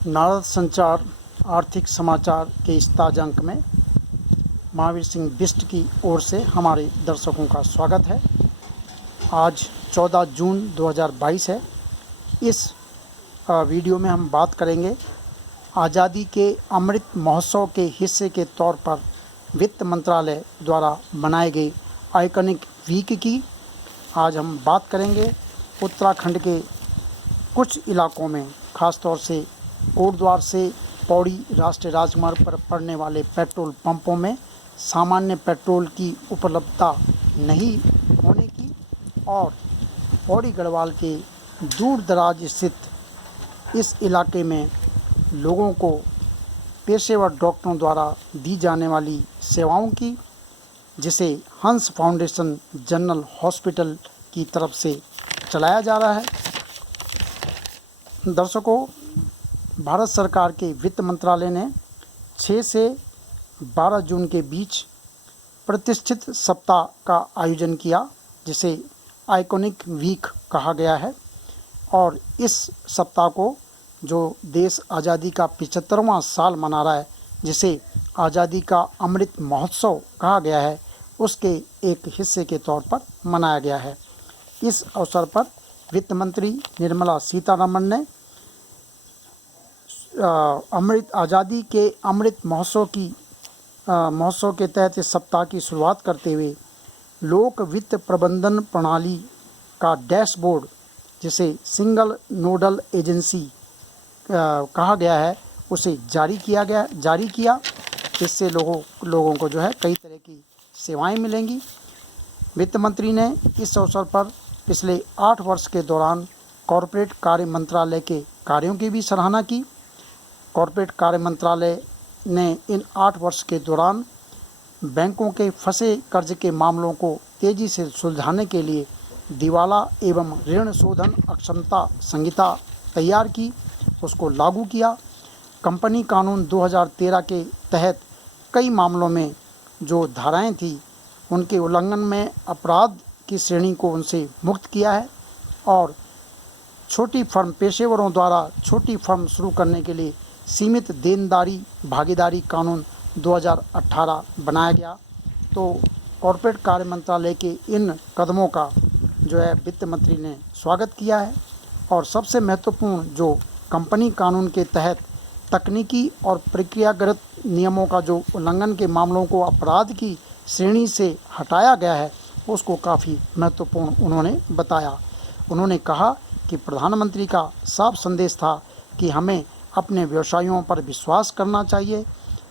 नारद संचार आर्थिक समाचार के इस ताज़ा अंक में महावीर सिंह बिष्ट की ओर से हमारे दर्शकों का स्वागत है। आज 14 जून 2022 है। इस वीडियो में हम बात करेंगे आज़ादी के अमृत महोत्सव के हिस्से के तौर पर वित्त मंत्रालय द्वारा बनाए गए आइकॉनिक वीक की। आज हम बात करेंगे उत्तराखंड के कुछ इलाकों में, ख़ास तौर से कोटद्वार से पौड़ी राष्ट्रीय राजमार्ग पर पड़ने वाले पेट्रोल पंपों में सामान्य पेट्रोल की उपलब्धता नहीं होने की और पौड़ी गढ़वाल के दूर दराज स्थित इस इलाके में लोगों को पेशेवर डॉक्टरों द्वारा दी जाने वाली सेवाओं की, जिसे हंस फाउंडेशन जनरल हॉस्पिटल की तरफ से चलाया जा रहा है। दर्शकों, भारत सरकार के वित्त मंत्रालय ने 6 से 12 जून के बीच प्रतिष्ठित सप्ताह का आयोजन किया, जिसे आइकॉनिक वीक कहा गया है। और इस सप्ताह को जो देश आज़ादी का 75वां साल मना रहा है, जिसे आज़ादी का अमृत महोत्सव कहा गया है, उसके एक हिस्से के तौर पर मनाया गया है। इस अवसर पर वित्त मंत्री निर्मला सीतारमण ने आज़ादी के अमृत महोत्सव के तहत इस सप्ताह की शुरुआत करते हुए लोक वित्त प्रबंधन प्रणाली का डैशबोर्ड, जिसे सिंगल नोडल एजेंसी कहा गया है, उसे जारी किया। इससे लोगों को जो है कई तरह की सेवाएं मिलेंगी। वित्त मंत्री ने इस अवसर पर पिछले 8 वर्ष के दौरान कॉरपोरेट कार्य मंत्रालय के कार्यों की भी सराहना की। कॉरपोरेट कार्य मंत्रालय ने इन 8 वर्ष के दौरान बैंकों के फंसे कर्ज के मामलों को तेज़ी से सुलझाने के लिए दिवाला एवं ऋण शोधन अक्षमता संहिता तैयार की, उसको लागू किया। कंपनी कानून 2013 के तहत कई मामलों में जो धाराएं थी, उनके उल्लंघन में अपराध की श्रेणी को उनसे मुक्त किया है। और छोटी फर्म पेशेवरों द्वारा छोटी फर्म शुरू करने के लिए सीमित देनदारी भागीदारी कानून 2018 बनाया गया। तो कॉरपोरेट कार्य मंत्रालय के इन कदमों का जो है वित्त मंत्री ने स्वागत किया है। और सबसे महत्वपूर्ण, जो कंपनी कानून के तहत तकनीकी और प्रक्रियागत नियमों का जो उल्लंघन के मामलों को अपराध की श्रेणी से हटाया गया है, उसको काफ़ी महत्वपूर्ण उन्होंने बताया। उन्होंने कहा कि प्रधानमंत्री का साफ संदेश था कि हमें अपने व्यवसायियों पर विश्वास करना चाहिए।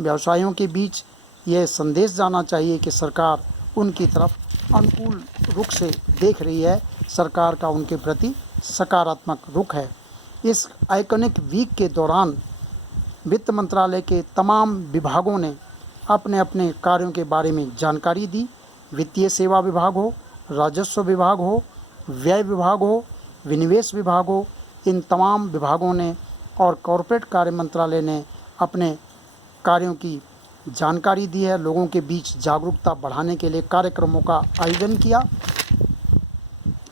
व्यवसायियों के बीच यह संदेश जाना चाहिए कि सरकार उनकी तरफ अनुकूल रुख से देख रही है, सरकार का उनके प्रति सकारात्मक रुख है। इस आइकॉनिक वीक के दौरान वित्त मंत्रालय के तमाम विभागों ने अपने अपने कार्यों के बारे में जानकारी दी। वित्तीय सेवा विभाग हो, राजस्व विभाग हो, व्यय विभाग हो, विनिवेश विभाग हो, इन तमाम विभागों ने और कॉरपोरेट कार्य मंत्रालय ने अपने कार्यों की जानकारी दी है। लोगों के बीच जागरूकता बढ़ाने के लिए कार्यक्रमों का आयोजन किया।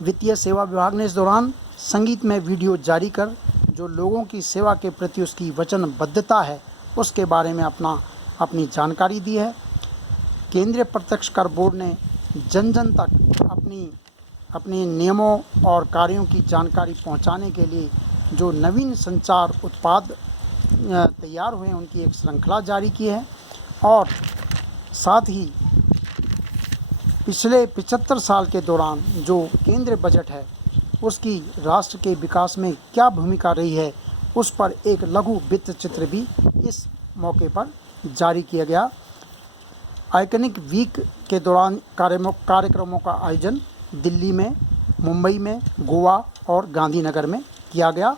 वित्तीय सेवा विभाग ने इस दौरान संगीत में वीडियो जारी कर जो लोगों की सेवा के प्रति उसकी वचनबद्धता है, उसके बारे में अपनी जानकारी दी है। केंद्रीय प्रत्यक्ष कर बोर्ड ने जन जन तक अपने नियमों और कार्यों की जानकारी पहुंचाने के लिए जो नवीन संचार उत्पाद तैयार हुए हैं, उनकी एक श्रृंखला जारी की है। और साथ ही पिछले 75 साल के दौरान जो केंद्रीय बजट है, उसकी राष्ट्र के विकास में क्या भूमिका रही है, उस पर एक लघु वित्त चित्र भी इस मौके पर जारी किया गया। आइकॉनिक वीक के दौरान कार्यक्रमों का आयोजन दिल्ली में, मुंबई में, गोवा और गांधीनगर में किया गया।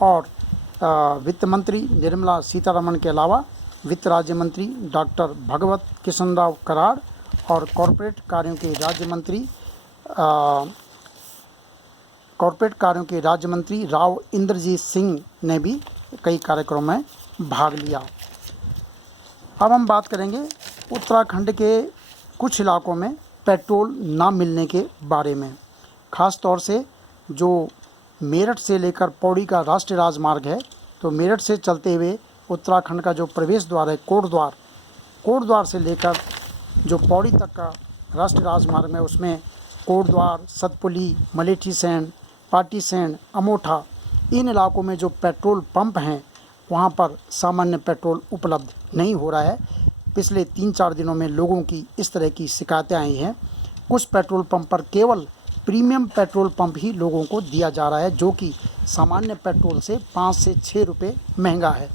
और वित्त मंत्री निर्मला सीतारमण के अलावा वित्त राज्य मंत्री डॉक्टर भगवत किशन राव कराड़ और कॉरपोरेट कार्यों के राज्य मंत्री राव इंद्रजीत सिंह ने भी कई कार्यक्रमों में भाग लिया। अब हम बात करेंगे उत्तराखंड के कुछ इलाकों में पेट्रोल ना मिलने के बारे में। ख़ास तौर से जो मेरठ से लेकर पौड़ी का राष्ट्रीय राजमार्ग है, तो मेरठ से चलते हुए उत्तराखंड का जो प्रवेश द्वार है कोटद्वार से लेकर जो पौड़ी तक का राष्ट्रीय राजमार्ग है उसमें कोटद्वार, सतपुली, मलेठी सैंड, पाटी सैंड, अमोठा इन इलाकों में जो पेट्रोल पंप हैं वहाँ पर सामान्य पेट्रोल उपलब्ध नहीं हो रहा है। पिछले 3-4 दिनों में लोगों की इस तरह की शिकायतें आई हैं। कुछ पेट्रोल पंप पर केवल प्रीमियम पेट्रोल पंप ही लोगों को दिया जा रहा है, जो कि सामान्य पेट्रोल से 5 से 6 रुपये महंगा है।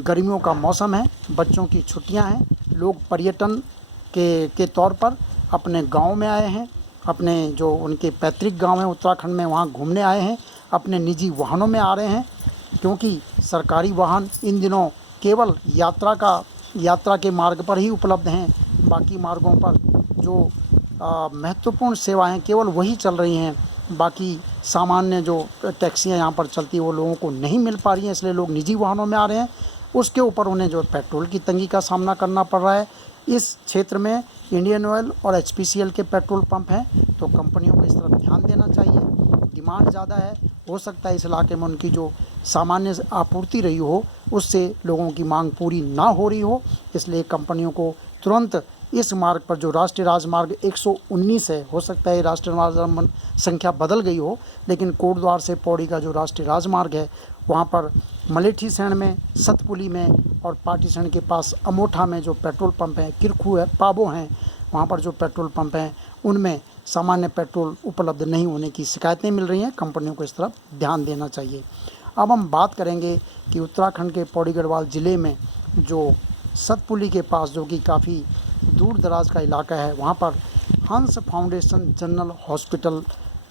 गर्मियों का मौसम है, बच्चों की छुट्टियां हैं, लोग पर्यटन के तौर पर अपने गांव में आए हैं, अपने जो उनके पैतृक गांव हैं उत्तराखंड में वहां घूमने आए हैं, अपने निजी वाहनों में आ रहे हैं, क्योंकि सरकारी वाहन इन दिनों केवल यात्रा के मार्ग पर ही उपलब्ध हैं। बाकी मार्गों पर जो महत्वपूर्ण सेवाएं केवल वही चल रही हैं। बाकी सामान्य जो टैक्सियां यहाँ पर चलती है वो लोगों को नहीं मिल पा रही हैं, इसलिए लोग निजी वाहनों में आ रहे हैं। उसके ऊपर उन्हें जो पेट्रोल की तंगी का सामना करना पड़ रहा है। इस क्षेत्र में इंडियन ऑयल और एचपीसीएल के पेट्रोल पंप हैं, तो कंपनियों को इस तरफ ध्यान देना चाहिए। डिमांड ज़्यादा है, हो सकता है इस इलाके में उनकी जो सामान्य आपूर्ति रही हो उससे लोगों की मांग पूरी ना हो रही हो, इसलिए कंपनियों को तुरंत इस मार्ग पर जो राष्ट्रीय राजमार्ग 119 है, हो सकता है राष्ट्रीय राजमार्ग संख्या बदल गई हो, लेकिन कोटद्वार से पौड़ी का जो राष्ट्रीय राजमार्ग है वहाँ पर मलेठी सैंड में, सतपुली में और पाटी सैंड के पास अमोठा में जो पेट्रोल पंप हैं, किरखू है, पाबो हैं, वहाँ पर जो पेट्रोल पंप हैं उनमें सामान्य पेट्रोल उपलब्ध नहीं होने की शिकायतें मिल रही हैं। कंपनियों को इस तरफ ध्यान देना चाहिए। अब हम बात करेंगे कि उत्तराखंड के पौड़ी गढ़वाल ज़िले में जो सतपुली के पास, जो कि काफ़ी दूर दराज का इलाका है, वहाँ पर हंस फाउंडेशन जनरल हॉस्पिटल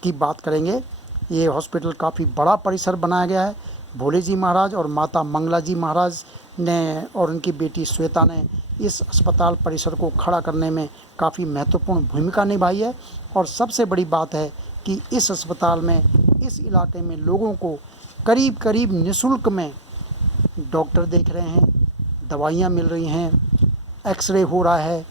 की बात करेंगे। ये हॉस्पिटल काफ़ी बड़ा परिसर बनाया गया है। भोले जी महाराज और माता मंगला जी महाराज ने और उनकी बेटी श्वेता ने इस अस्पताल परिसर को खड़ा करने में काफ़ी महत्वपूर्ण भूमिका निभाई है। और सबसे बड़ी बात है कि इस अस्पताल में, इस इलाके में लोगों को करीब करीब निःशुल्क में डॉक्टर देख रहे हैं, दवाइयाँ मिल रही हैं, एक्सरे हो रहा है,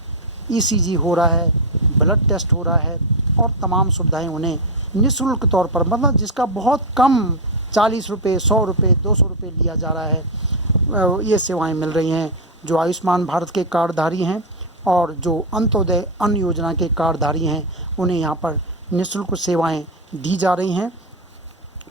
ईसीजी हो रहा है, ब्लड टेस्ट हो रहा है और तमाम सुविधाएं उन्हें निःशुल्क तौर पर, मतलब जिसका बहुत कम 40 रुपये, 100 रुपये, 200 रुपये लिया जा रहा है, ये सेवाएं मिल रही हैं। जो आयुष्मान भारत के कार्डधारी हैं और जो अंत्योदय अन्न योजना के कार्डधारी हैं उन्हें यहाँ पर निःशुल्क सेवाएं दी जा रही हैं।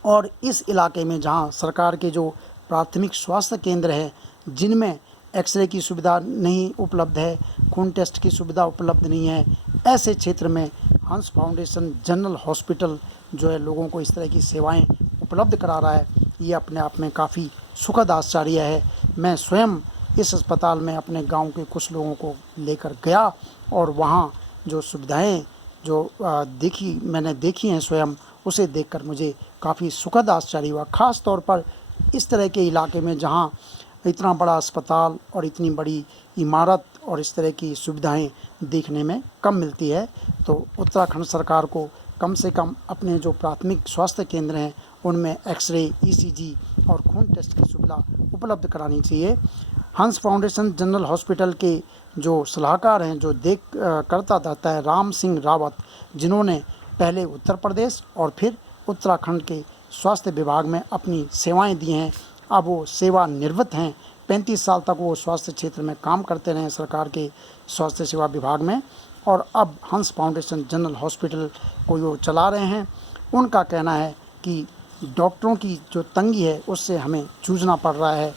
और इस इलाके में जहाँ सरकार के जो प्राथमिक स्वास्थ्य केंद्र है जिनमें एक्सरे की सुविधा नहीं उपलब्ध है, खून टेस्ट की सुविधा उपलब्ध नहीं है, ऐसे क्षेत्र में हंस फाउंडेशन जनरल हॉस्पिटल जो है लोगों को इस तरह की सेवाएं उपलब्ध करा रहा है। ये अपने आप में काफ़ी सुखद आश्चर्य है। मैं स्वयं इस अस्पताल में अपने गांव के कुछ लोगों को लेकर गया और वहाँ जो सुविधाएं जो मैंने देखी हैं स्वयं, उसे देखकर मुझे काफ़ी सुखद आश्चर्य हुआ। ख़ास तौर पर इस तरह के इलाके में जहाँ इतना बड़ा अस्पताल और इतनी बड़ी इमारत और इस तरह की सुविधाएं देखने में कम मिलती है, तो उत्तराखंड सरकार को कम से कम अपने जो प्राथमिक स्वास्थ्य केंद्र हैं उनमें एक्सरे, ईसीजी और खून टेस्ट की सुविधा उपलब्ध करानी चाहिए। हंस फाउंडेशन जनरल हॉस्पिटल के जो सलाहकार हैं, जो करता रहता है, राम सिंह रावत, जिन्होंने पहले उत्तर प्रदेश और फिर उत्तराखंड के स्वास्थ्य विभाग में अपनी सेवाएं दी हैं। अब वो सेवानिवृत्त हैं। 35 साल तक वो स्वास्थ्य क्षेत्र में काम करते रहे सरकार के स्वास्थ्य सेवा विभाग में, और अब हंस फाउंडेशन जनरल हॉस्पिटल को वो चला रहे हैं। उनका कहना है कि डॉक्टरों की जो तंगी है उससे हमें जूझना पड़ रहा है।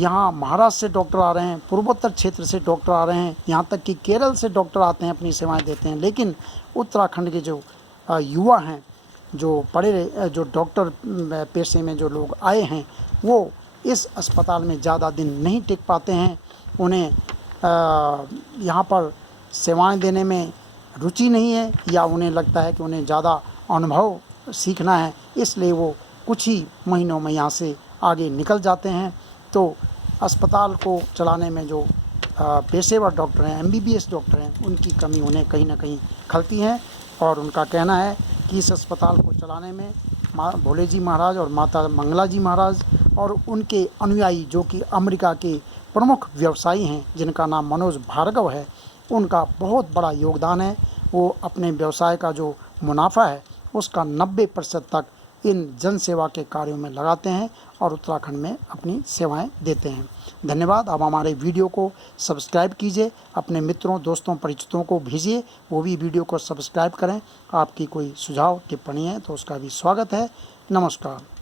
यहाँ महाराष्ट्र से डॉक्टर आ रहे हैं, पूर्वोत्तर क्षेत्र से डॉक्टर आ रहे हैं, यहाँ तक कि केरल से डॉक्टर आते हैं, अपनी सेवाएं देते हैं, लेकिन उत्तराखंड के जो युवा हैं, जो डॉक्टर पेशे में जो लोग आए हैं, वो इस अस्पताल में ज़्यादा दिन नहीं टिक पाते हैं। उन्हें यहाँ पर सेवाएं देने में रुचि नहीं है, या उन्हें लगता है कि उन्हें ज़्यादा अनुभव सीखना है, इसलिए वो कुछ ही महीनों में यहाँ से आगे निकल जाते हैं। तो अस्पताल को चलाने में जो पेशेवर डॉक्टर हैं, एमबीबीएस डॉक्टर हैं, उनकी कमी उन्हें कहीं ना कहीं खलती है। और उनका कहना है कि इस अस्पताल को चलाने में भोले जी महाराज और माता मंगला जी महाराज और उनके अनुयायी, जो कि अमेरिका के प्रमुख व्यवसायी हैं, जिनका नाम मनोज भार्गव है, उनका बहुत बड़ा योगदान है। वो अपने व्यवसाय का जो मुनाफा है उसका 90% तक इन जन सेवा के कार्यों में लगाते हैं और उत्तराखंड में अपनी सेवाएं देते हैं। धन्यवाद। आप हमारे वीडियो को सब्सक्राइब कीजिए, अपने मित्रों, दोस्तों, परिचितों को भेजिए, वो भी वीडियो को सब्सक्राइब करें। आपकी कोई सुझाव टिप्पणी है तो उसका भी स्वागत है। नमस्कार।